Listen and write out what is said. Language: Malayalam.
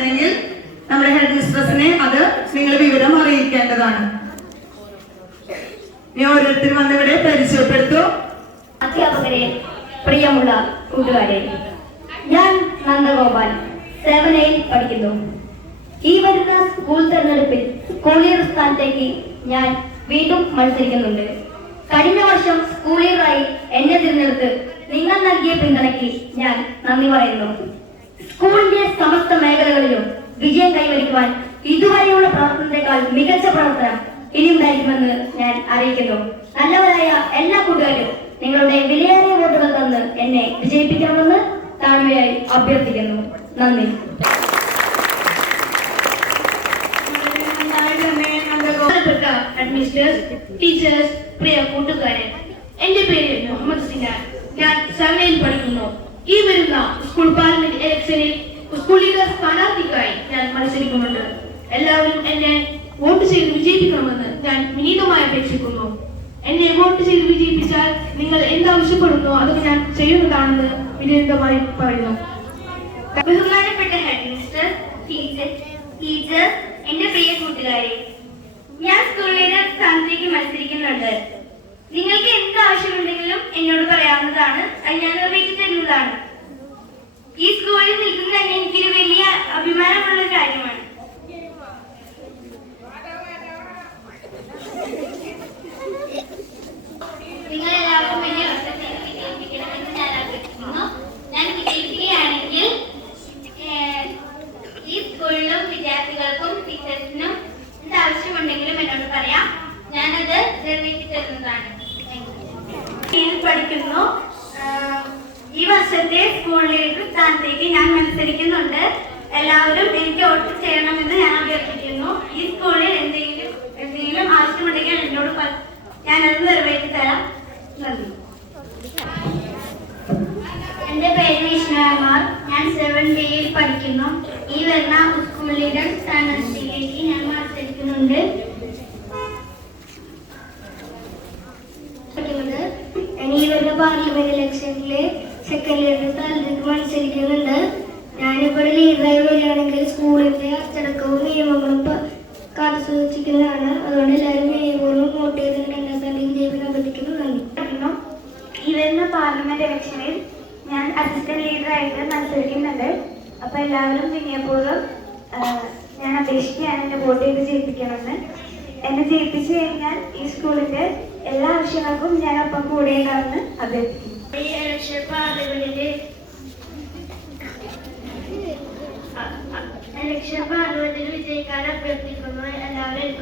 ഉണ്ടെങ്കിൽ നമ്മുടെ ഹെഡ് മിസ്ട്രസിനെ അത് നിങ്ങൾ വിവരം അറിയിക്കേണ്ടതാണ്. നീ ഓരോരുത്തർ വന്നിവിടെ പരിചയപ്പെടുത്തു. അധ്യാപകരെ, പ്രിയമുള്ള കൂട്ടുകാരെ, ഞാൻ നന്ദഗോപാൽ 7A പഠിക്കുന്നു. ഈ വരുന്ന സ്കൂൾ തെരഞ്ഞെടുപ്പിൽ സ്കൂൾ ലീഡർ സ്ഥാനത്തേക്ക് ഞാൻ വീണ്ടും മത്സരിക്കുന്നുണ്ട്. കഴിഞ്ഞ വർഷം സ്കൂൾ ലീഡറായി എന്നെ തിരഞ്ഞെടുത്ത് നിങ്ങൾ നൽകിയ പിന്തുണയ്ക്ക് ഞാൻ നന്ദി പറയുന്നു. സ്കൂളിന്റെ സമസ്ത മേഖലകളിലും വിജയം കൈവരിക്കുവാൻ ഇതുവരെയുള്ള പ്രവർത്തനത്തെക്കാൾ മികച്ച പ്രവർത്തനം ഇനി ഉണ്ടായിരിക്കുമെന്ന് ഞാൻ അറിയിക്കുന്നു. നല്ലവരായ എല്ലാ കൂട്ടുകാരും നിങ്ങളുടെ വിലയേറിയ വോട്ടുകൾ തന്ന് എന്നെ വിജയിപ്പിക്കണമെന്ന് താഴ്മയായി അഭ്യർത്ഥിക്കുന്നു. നന്ദി. അഡ്മിനിസ്ട്രേറ്റേഴ്സ്, ടീച്ചേഴ്സ്, പ്രിയ കൂട്ടുകാരെ, എന്റെ പേര് മുഹമ്മദ് സിനാൻ. ഞാൻ 7A പഠിക്കുന്നു. ഈ വരുന്ന സ്കൂൾ പാർലമെന്റ് ഇലക്ഷനിൽ സ്കൂൾ ലീഡർ സ്ഥാനാർത്ഥിക്കായി ഞാൻ മത്സരിക്കുന്നുണ്ട്. എല്ലാവരും എന്നെ വോട്ട് ചെയ്ത് വിജയിപ്പിക്കണമെന്ന് ഞാൻ വിനീതമായി അപേക്ഷിക്കുന്നു. എന്നെ വോട്ട് ചെയ്ത് വിജയിപ്പിച്ചാൽ നിങ്ങൾ എന്താവശ്യപ്പെടുന്നോ അതൊക്കെ ഞാൻ ചെയ്യുന്നതാണെന്ന് വിനീതമായി പറയുന്നു. ബഹുമാനപ്പെട്ട ഹെഡ് മിസ്റ്റർ, ടീച്ചേഴ്സ്, എന്റെ പ്രിയ കൂട്ടുകാരെ, ഞാൻ സ്കൂൾ ലീഡർ സ്ഥാനത്തേക്ക് മത്സരിക്കുന്നുണ്ട്. നിങ്ങൾക്ക് എന്ത് ആവശ്യമുണ്ടെങ്കിലും എന്നോട് പറയാവുന്നതാണ്. അത് ഞാൻ നിർവഹിച്ചു തരുന്നതാണ്. ഈ സ്കൂളിൽ നിൽക്കുന്നത് തന്നെ എനിക്കൊരു വലിയ അഭിമാനമുള്ള കാര്യമാണ്. നിങ്ങൾ എല്ലാവരും എന്നെ വിജയിപ്പിക്കണമെന്ന് ഞാൻ അഭ്യർത്ഥിക്കുന്നു. ഞാൻ വിജയിക്കുകയാണെങ്കിൽ ഈ സ്കൂളിലും വിദ്യാർത്ഥികൾക്കും ടീച്ചേഴ്സിനും എന്താവശ്യമുണ്ടെങ്കിലും എന്നോട് പറയാം. ഞാനത് നിർവഹിച്ചു തരുന്നതാണ്. പഠിക്കുന്നു. ഈ വർഷത്തെ സ്കൂൾ ലീഡർ സ്ഥാനത്തേക്ക് ഞാൻ മത്സരിക്കുന്നുണ്ട്. എല്ലാവരും എനിക്ക് വോട്ട് ചെയ്യണമെന്ന് ഞാൻ അഭ്യർത്ഥിക്കുന്നു. ഈ സ്കൂളിൽ എന്തെങ്കിലും ആവശ്യമുണ്ടെങ്കിൽ എന്നോട് ഞാനത് നിറവേറ്റി തരാം. നന്ദി. എന്റെ പേര് വിഷ്ണുകുമാർ. ഞാൻ 7B പഠിക്കുന്നു. ഈ വരുന്ന സ്കൂൾ ലീഡർ സ്ഥാനത്തേക്ക് ഞാൻ മത്സരിക്കുന്നുണ്ട്. ഈ വരുന്ന പാർലമെന്റ് ഇലക്ഷനില് സെക്കൻഡ് ലീഡർ സ്ഥാനത്തേക്ക് മത്സരിക്കുന്നുണ്ട്. ഞാനിപ്പോൾ ലീഡറായി വരികയാണെങ്കിൽ സ്കൂളിന്റെ അച്ചടക്കവും നിയമങ്ങളും കാത്തു സൂക്ഷിക്കുന്നതാണ്. അതുകൊണ്ട് എല്ലാവരും നിയമങ്ങളും വോട്ട് ചെയ്ത് 2ാം സ്ഥാനത്തേക്ക് വിജയിപ്പിക്കാൻ അഭ്യർത്ഥിക്കുന്നു. നന്ദി. ഈ വരുന്ന പാർലമെന്റ് ഇലക്ഷനിൽ ഞാൻ അസിസ്റ്റന്റ് ലീഡറായിട്ട് മത്സരിക്കുന്നുണ്ട്. അപ്പൊ എല്ലാവരും വിനയപൂർവ്വം ഞാൻ അപേക്ഷിക്കുകയാണ് എന്നെ വോട്ട് ചെയ്ത് ജയിപ്പിക്കണമെന്ന്. എന്നെ ജയിപ്പിച്ചു കഴിഞ്ഞാൽ ഈ സ്കൂളിന്റെ എല്ലാ ആവശ്യങ്ങൾക്കും ഞാൻ ഒപ്പം കൂടെ ഉണ്ടാവുമെന്ന് അഭ്യർത്ഥിക്കുന്നു. ഈ ഇലക്ഷൻ പാർലമെന്റിൽ വിജയിക്കാൻ അഭ്യർത്ഥിക്കുന്നു. എല്ലാവരും